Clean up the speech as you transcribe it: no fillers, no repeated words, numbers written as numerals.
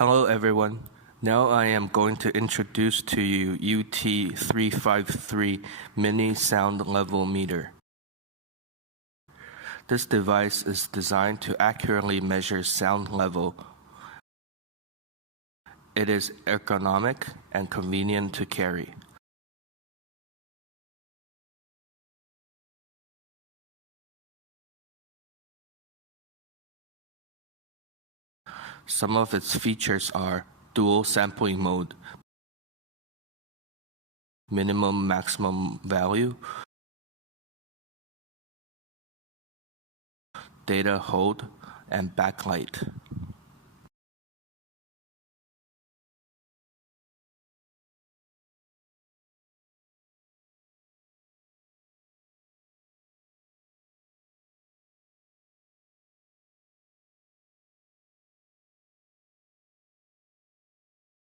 Hello everyone. Now I am going to introduce to you UT353 mini sound level meter. This device is designed to accurately measure sound level. It is ergonomic and convenient to carry. Some of its features are dual sampling mode, minimum maximum value, data hold, and backlight.